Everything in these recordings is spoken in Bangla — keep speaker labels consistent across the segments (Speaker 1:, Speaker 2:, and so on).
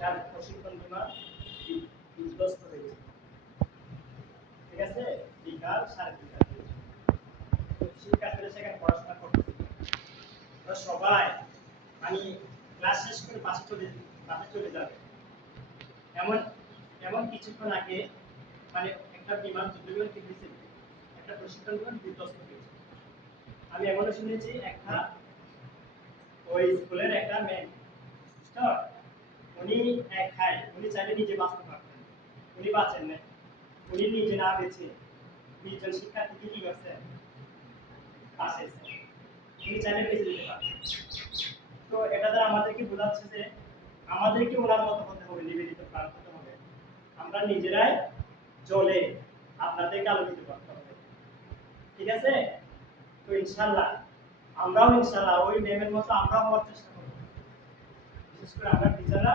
Speaker 1: তার প্রশিক্ষণ বিমা বিধ্বস্ত হয়েছে ঠিক আছে? বিকাল সাড়ে তিনটা শিক্ষার্থীরা সেখানে পড়াশোনা করতেছে। সবাই মানে ক্লাস শেষ করে বাসে চলে বাসে চলে যাবে। এমন এমন কিছুক্ষণ আগে মানে একটা বিমান যুদ্ধ বিমান কি হয়েছে একটা প্রশিক্ষণ বিমান বিধ্বস্ত হয়েছে আমি এমনও শুনেছি, একটা ওই স্কুলের একটা মেয়ে সিস্টার উনি খায়, উনি চাইলে নিজে বাঁচতে পারতেন উনি বাঁচেন না উনি নিজে না শিক্ষার্থীকে কি করছে? উনি চাইলে যেতে পারতেন তো এটা দ্বারা আমাদেরকে বোঝাচ্ছে যে আমাদেরকে ওনার মতো হতে হবে, নিবেদিত প্রাণ হতে হবে। আমরা নিজেরাই জলে আপনাদেরকে আলোকিত করতে হবে। ঠিক আছে? তো ইনশাল্লাহ, আমরাও ইনশাল্লাহ ওই ম্যামের মতো আমরাও হওয়ার চেষ্টা বিশেষ করে আমরা টিচাররা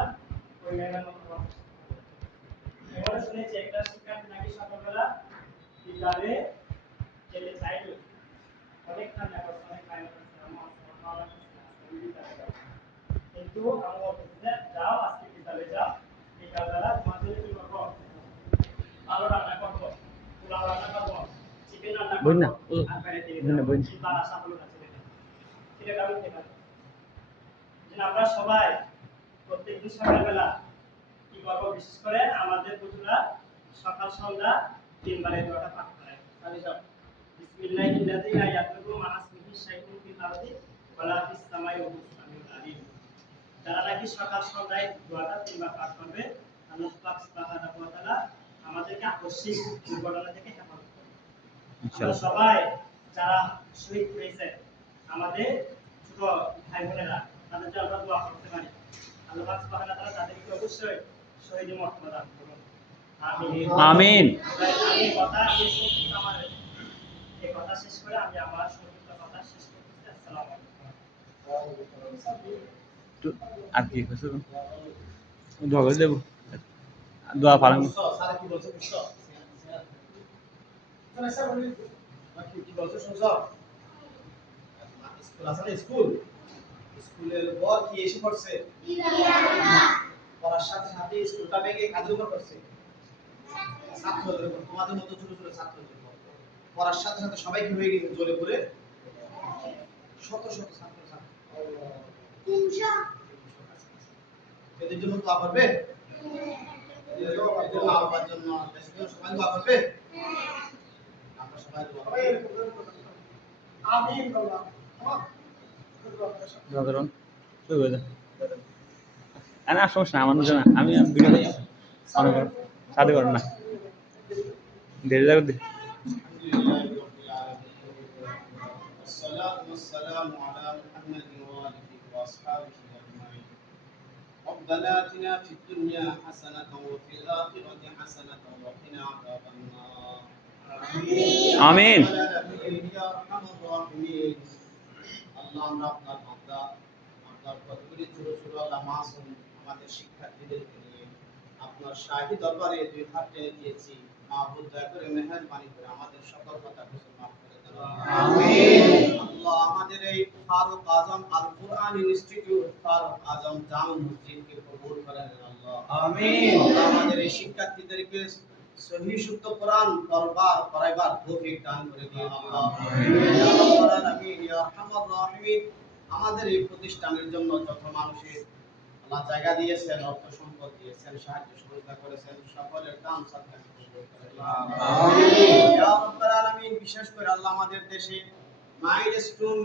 Speaker 1: ওই ম্যামের মতো হওয়ার চেষ্টা করব এবারে শুনেছি একটা শিক্ষার্থী নাকি সকালবেলা বিদ্যালয়ে গেলে চাইল অনেক ঠান্ডা করছে অনেক কায়না করছে আমার আমার ভালো লাগছে না, আজকে আমি বিদ্যালয়ে যাব। কিন্তু আমি বলতেছি যে যাও আজকে বিদ্যালয়ে যাও। বিকালবেলা তোমাদের কি করব? ভালো রান্না করব পোলাও রান্না করব চিকেন রান্না করব আর বাইরে আশা হলো না ছেলেটা ছেলেটা উঠতে পারে। আমরা সবাই প্রত্যেকদিন সকালবেলা কি করব? বিশেষ করে আমাদের সকাল সন্ধ্যা তিনবার এই দোয়াটা পাঠ করে। তাহলে সব বিসমিল্লাহি আল্লাযী লা ইয়াদুররু মা ইসমিহি শাইউন ফিল আরদি ওয়ালা ফিস সামাই ওয়া হুয়াস সামিউল আলিম। যারা নাকি সকাল সন্ধ্যায় দোয়াটা তিনবার পাঠ করবে আল্লাহ পাক সুবহানাহু ওয়া তাআলা আমাদেরকে আকস্মিক দুর্ঘটনা থেকে হেফাজত করবে আমরা সবাই যারা শহীদ হয়েছে আমাদের ছোট ভাই বোনেরা তাদের জন্য আমরা দোয়া করতে পারি। আল্লাহ সুবহানাহু ওয়া তাআলা তাদেরকে অবশ্যই শহীদের মর্তবা দান করুন আমিন।
Speaker 2: আমিন।
Speaker 1: কথা আমি সংক্ষিপ্ত আমার এই কথা শেষ করে আমি আমার সংক্ষিপ্ত কথা শেষ করতেছি আসসালামু আলাইকুম
Speaker 2: আর কি কিছু দোয়া পালন
Speaker 3: স্যার কি বলছে বুঝছ কি কি বলছে শুনছ? স্কুল আছে স্কুল? স্কুলের বর কি এসে পড়ছে? পড়ার সাথে সাথে স্কুলটা ভেঙে কাজের উপর করছে ছাত্রদের উপর, তোমাদের মতো ছোট ছোট ছাত্রদের উপর। পড়ার সাথে সাথে সবাই কি হয়ে গেছে? জ্বলে পড়ে শত শত ছাত্র ছাত্রী। এদের জন্য দোয়া করবে? এদের সবাই দোয়া করবে? আমরা সবাই দোয়া করব।
Speaker 1: আমিন আল্লাহ
Speaker 2: দোয়া করুন শুরু করে দেন আর না সমস্যা না আমার মধ্যে না আমি ভিডিও দিই মনে করুন সাথে করেন না দেরি যাবে দি
Speaker 3: والصلاة والسلام على محمد وآله وأصحابه أجمعين ربنا آتنا في الدنيا حسنة وفي الآخرة حسنة وقنا عذاب النار
Speaker 2: آمين.
Speaker 3: يا أرحم الراحمين আল্লাহ আমরা আপনার বান্দা আপনার কতগুলি ছোট ছোট আল্লাহ মাসুম আমাদের শিক্ষার্থীদেরকে নিয়ে আপনার শাহী দরবারে দুই হাত টেনে দিয়েছি। মাহবুব দয়া করে মেহরবানি করে আমাদের সকল কথা কিছু মাফ করে দেন। আল্লাহ আমাদের এই ফারুক আজম আল কোরআন ইনস্টিটিউট ফারুক আজম জামে মসজিদকে কবুল করে নেন আল্লাহ
Speaker 2: আমিন।
Speaker 3: আমাদের এই শিক্ষার্থীদেরকে সহি শুদ্ধ কোরআন পড়বার পড়াইবার তৌফিক দান করে দিন আল্লাহ। ইয়া আরহামার রাহিমিন। আমাদের এই প্রতিষ্ঠানের জন্য যত মানুষের আল্লাহ জায়গা দিয়েছেন অর্থ সম্পদ দিয়েছেন সাহায্য সহযোগিতা করেছেন সকলের দান সৎকার কবুল করে
Speaker 2: আমিন।
Speaker 3: ইয়া রাব্বাল আলামিন বিশেষ করে আল্লাহ আমাদের দেশে মাইলস্টোন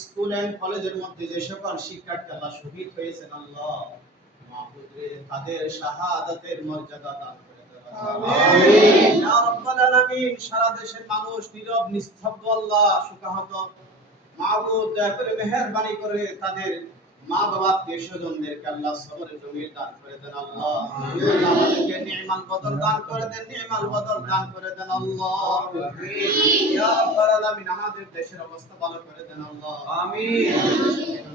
Speaker 3: স্কুল এন্ড কলেজের মধ্যে যে সকল শিক্ষার্থী আল্লাহ শহীদ হয়েছেন আল্লাহ তাদের শাহাদাতের মর্যাদা দান সারা দেশের মানুষ নীরব নিস্তব্ধ আল্লাহ শোকাহত মাহবুব দয়া করে মেহেরবানি করে তাদের মা বাবা আত্মীয় স্বজনদেরকে আল্লাহ সবরে জমিয়ে দান করে দেন আল্লাহ। আমাদেরকে নির্মাল বদল দান করে দেন নির্মাল বদল দান করে দেন আল্লাহ। ইয়া রাব্বাল আলামিন আমাদের দেশের অবস্থা ভালো করে দেন আল্লাহ।
Speaker 2: আমিন।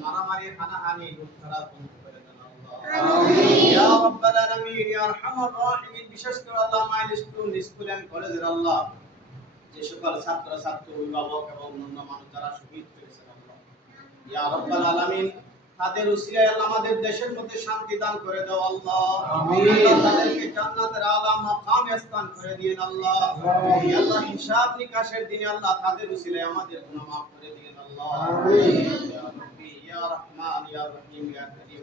Speaker 3: মারামারি হানাহানি লুট খারাপ বন্ধ করে দেন আল্লাহ।
Speaker 2: আমিন।
Speaker 3: ইয়া রাব্বাল আলামিন ইয়া আরহামার রাহিমিন বিশেষ করে আল্লাহ মাইলস্টোন স্কুল এন্ড কলেজের আল্লাহ যে সকল ছাত্র ছাত্র অভিভাবক এবং অন্য মানুষ যারা শহীদ হয়েছেন আল্লাহ ইয়া রাব্বাল আলামিন তাদের উসিলায় আল্লাহ আমাদের দেশের মধ্যে শান্তি দান করে দাও আল্লাহ
Speaker 4: আমিন।
Speaker 3: তাদেরকে জান্নাতের আলা মাকামে স্থান করে দিন আল্লাহ
Speaker 4: আমিন।
Speaker 3: আল্লাহ হিসাব নিকাশের দিনে আল্লাহ তাদের উসিলায় আমাদের গুনাহ মাফ করে দিন আল্লাহ
Speaker 4: আমিন।
Speaker 3: ইয়া রব্বি ইয়া রহমান ইয়া রহিম ইয়া করিম